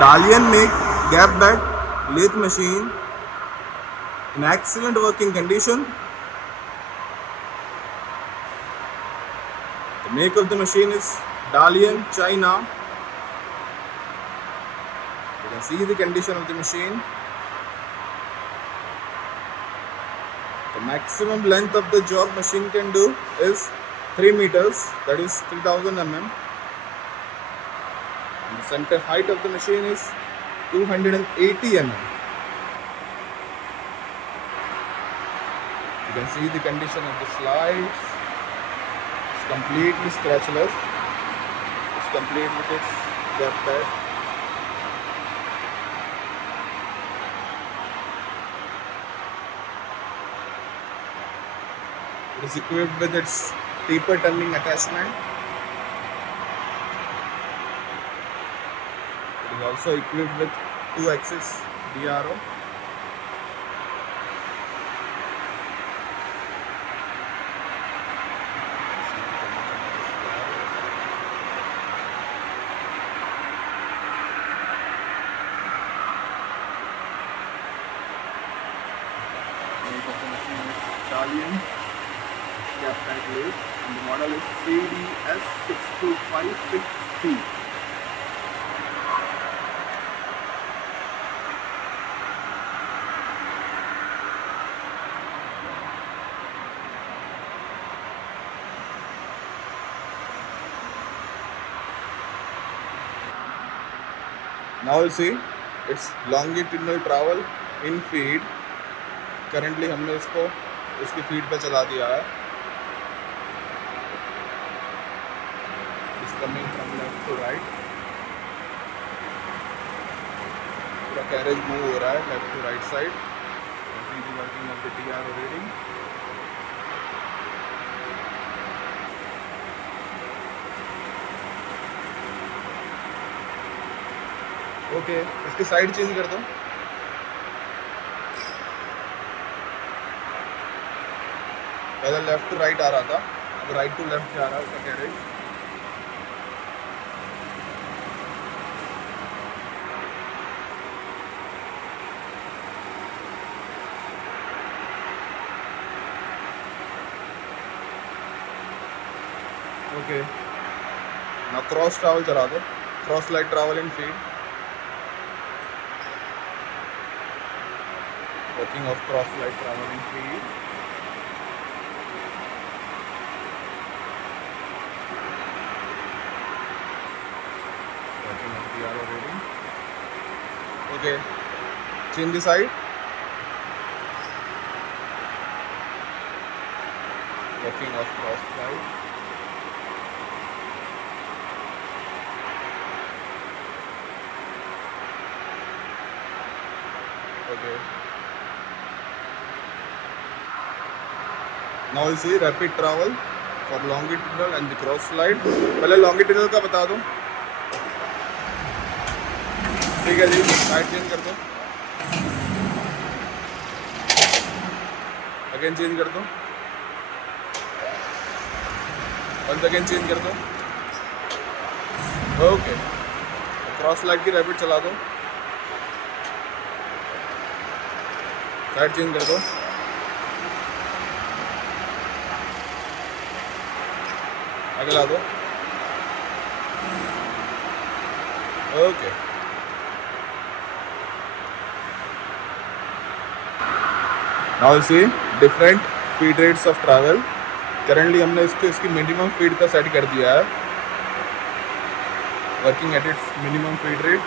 Dalian make gap bed lathe machine in excellent working condition. The make of the machine is Dalian, China. You can see the condition of the machine. The maximum length of the job machine can do is 3 meters, that is 3000 mm. And the center height of the machine is 280 mm. You can see the condition of the slides. It's completely scratchless. It's complete with its gap pad. It is equipped with its taper turning attachment. It is also equipped with 2-axis DRO. Dalian gap pad lathe, and the model is CDS6256C. Now we'll see its longitudinal travel in feed. Currently हमने इसको इसकी feed पे चला दिया है. It's coming from left to right. पूरा carriage move हो रहा है left to right side. See the working of the TRO reading. Okay, इसकी साइड चेंज कर दो. पहले लेफ्ट टू राइट आ रहा था, अब राइट टू लेफ्ट जा रहा है उसका carriage. Okay, now cross travel चला दो. Cross light travel in feed. Working of cross light travel in feed. Working of DRO reading. Okay, change the side. Working of cross light. Okay. Now you see rapid travel for longitudinal and the cross slide. पहले longitudinal का बता दो. ठीक है जी, side change कर दो. Again change कर दो. वंस अगेन चेंज कर दो. ओके, क्रॉस लाइट की रैपिड चला दो. साइड चेंज कर दो. आगे ला दो. Okay, now you see different feed rates of travel. Currently हमने इसको इसकी मिनिमम फीड का सेट कर दिया है. Working at it's minimum feed rate.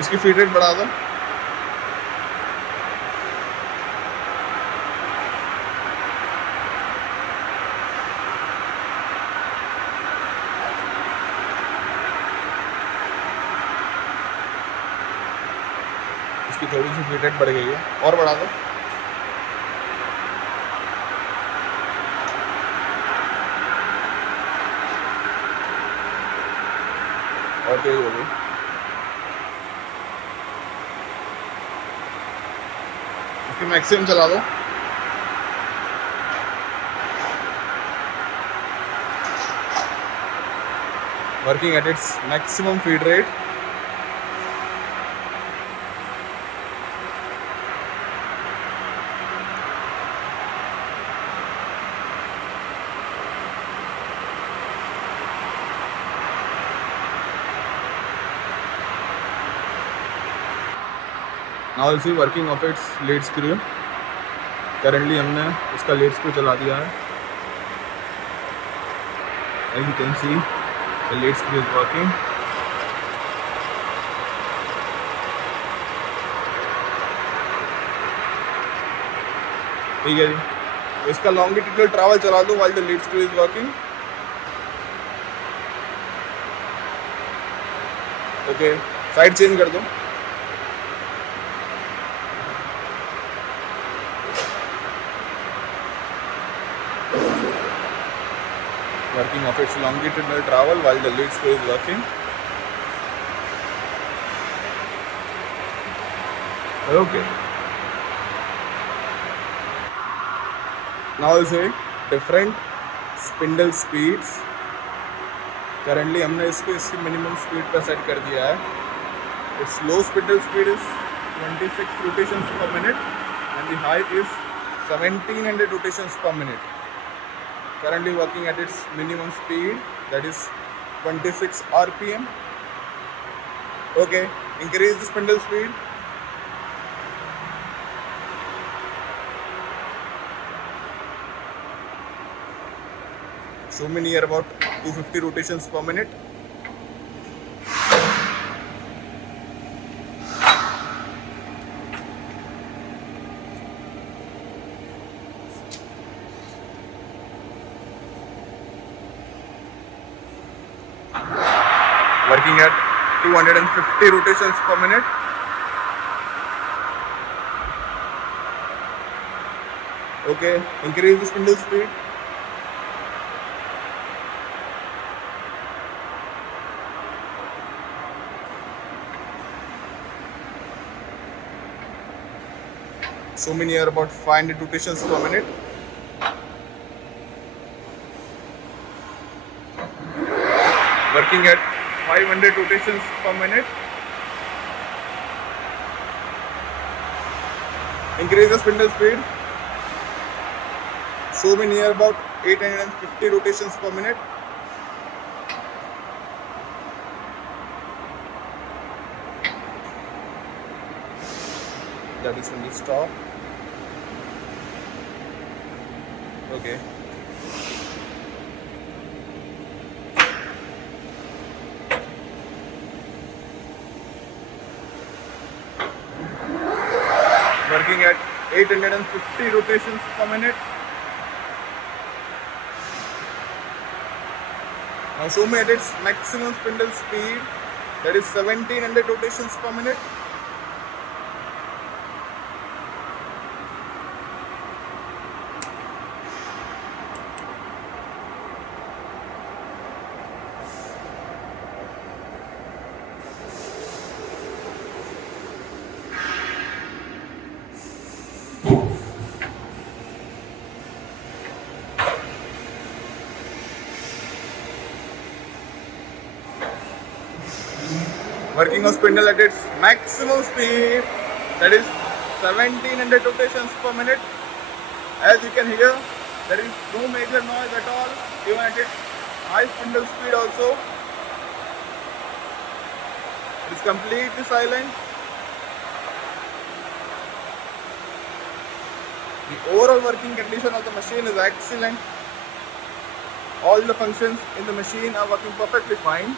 इसकी फीड रेट बढ़ा दो. इसकी थोड़ी सी फीड रेट बढ़ गई है, और बढ़ा दो. और तेज हो गई। इसकी मैक्सिमम चला दो। Working at its maximum feed rate. Now will see working of its lead screw. Currently हमने इसका लीड स्क्रू चला दिया है। As you can see the lead screw is working. ठीक है जी, इसका लॉन्गिट्यूडनल ट्रैवल चला दो while the lead screw is working. Okay, side change कर दो। Working of its longitudinal travel while the lead screw is working. Okay. Now I'll say different spindle speeds. Currently हमने इसको इसकी minimum speed पर set कर दिया है. Its low spindle speed is 26 rotations per minute and the high is 1700 rotations per minute. Currently working at its minimum speed, that is 26 RPM. Okay, increase the spindle speed. Show me near about 250 rotations per minute. Working at 250 rotations per minute. Okay, increase the spindle speed. Show me near about 500 rotations per minute. Working at 500 rotations per minute. Increase the spindle speed. Show me near about 850 rotations per minute. That is when you stop. Okay. Working at 850 rotations per minute. Now show me at its maximum spindle speed, that is 1700 rotations per minute. Working on spindle at its maximum speed, that is 1700 rotations per minute. As you can hear, there is no major noise at all, even at its high spindle speed also. It is completely silent. The overall working condition of the machine is excellent. All the functions in the machine are working perfectly fine.